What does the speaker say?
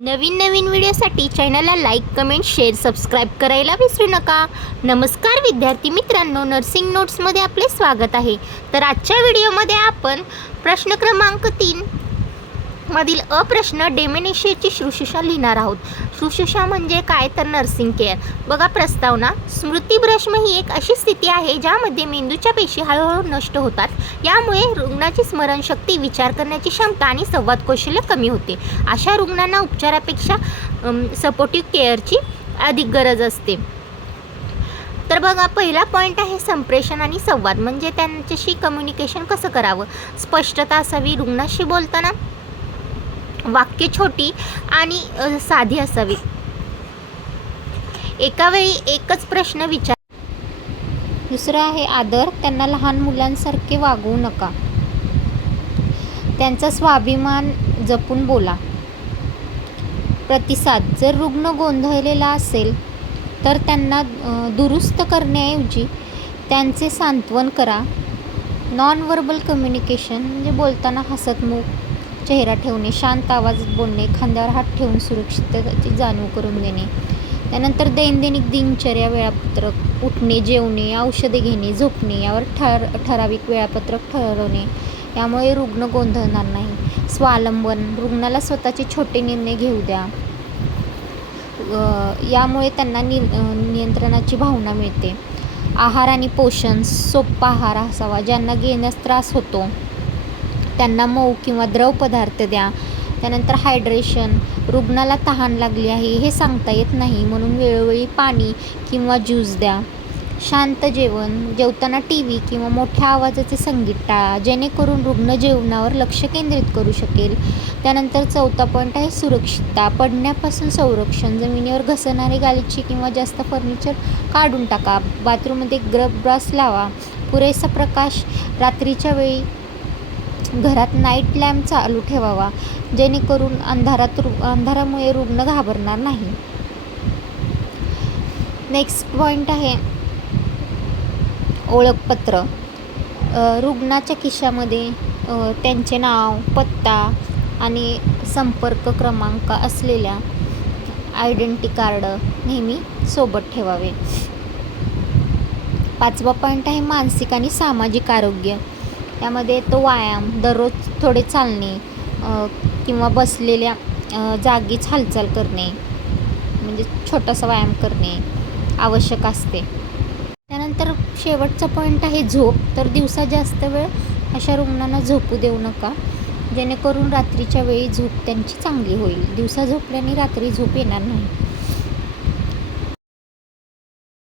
नवीन नवीन व्हिडिओसाठी चॅनलला like, comment, share, subscribe करायला विसरू नका. नमस्कार विद्यार्थी मित्रांनो, नर्सिंग नोट्समध्ये आपले स्वागत आहे. तर आजच्या व्हिडिओमध्ये आपण प्रश्न क्रमांक 3 मधील प्रश्न डेमेन्शियाची शुश्रूषा लिहिणार आहोत. शुश्रूषा म्हणजे काय तर नर्सिंग केअर. बघा प्रस्तावना. स्मृतिभ्रंश ही एक अशी स्थिती आहे ज्यामध्ये मेंदूच्या पेशी हळूहळू नष्ट होतात. यामुळे रुग्णाची स्मरणशक्ती, विचार करण्याची क्षमता आणि संवाद कौशल्य कमी होते. अशा रुग्णांना उपचारापेक्षा सपोर्टिव्ह केअरची अधिक गरज असते. तर बघा पहिला पॉईंट आहे संप्रेषण आणि संवाद. म्हणजे त्यांच्याशी कम्युनिकेशन कसं करावं. स्पष्टता असावी. रुग्णाशी बोलताना वाक्य छोटी आणि साधी असावी. एका वेळी एकच प्रश्न विचार. दुसरं आहे आदर. त्यांना लहान मुलांसारखे वागवू नका. त्यांचा स्वाभिमान जपून बोला. प्रतिसाद. जर रुग्ण गोंधळलेला असेल तर त्यांना दुरुस्त करण्याऐवजी त्यांचे सांत्वन करा. नॉन व्हर्बल कम्युनिकेशन म्हणजे बोलताना हसतमुख चेहरा ठेवणे, शांत आवाजात बोलणे, खांद्यावर हात ठेवून सुरक्षिततेची जाणीव करून देणे. त्यानंतर दैनंदिन दिनचर्या वेळापत्रक. उठणे, जेवणे, औषधे घेणे, झोपणे यावर ठराविक वेळापत्रक ठरवणे. यामुळे रुग्ण गोंधळणार नाही. स्वावलंबन. रुग्णाला स्वतःचे छोटे निर्णय घेऊ द्या. यामुळे त्यांना नियंत्रणाची भावना मिळते. आहार आणि पोषण. सोपा आहार असावा. ज्यांना घेण्यास त्रास होतो त्यांना मऊ किंवा द्रव पदार्थ द्या. त्यानंतर हायड्रेशन. रुग्णाला तहान लागली आहे हे सांगता येत नाही म्हणून वेळोवेळी पाणी किंवा ज्यूस द्या. शांत जेवण. जेवताना TV किंवा मोठ्या आवाजाचे संगीत टाळा जेणेकरून रुग्ण जेवणावर लक्ष केंद्रित करू शकेल. त्यानंतर चौथा पॉईंट आहे सुरक्षितता. पडण्यापासून संरक्षण. जमिनीवर घसरणारे गालिचे किंवा जास्त फर्निचर काढून टाका. बाथरूममध्ये ब्रश लावा. पुरेसा प्रकाश. रात्रीच्या वेळी घरात नाईट लॅम्प चालू ठेवावा जेणेकरून अंधारामुळे रुग्ण घाबरणार नाही. नेक्स्ट पॉईंट आहे ओळखपत्र. रुग्णाच्या खिशामध्ये त्यांचे नाव, पत्ता आणि संपर्क क्रमांक असलेल्या आयडेंटिटी कार्ड नेहमी सोबत ठेवावे. पाचवा पॉईंट आहे मानसिक आणि सामाजिक आरोग्य. यामध्ये तो व्यायाम. दररोज थोडे चालणे किंवा बसलेल्या जागीच हालचाल करणे म्हणजे छोटासा व्यायाम करणे आवश्यक असते. त्यानंतर शेवटचा पॉईंट आहे झोप. तर दिवसा जास्त वेळ अशा रुग्णांना झोपू देऊ नका जेणेकरून रात्रीच्या वेळी झोप त्यांची चांगली होईल. दिवसा झोपल्याने रात्री झोप येणार नाही.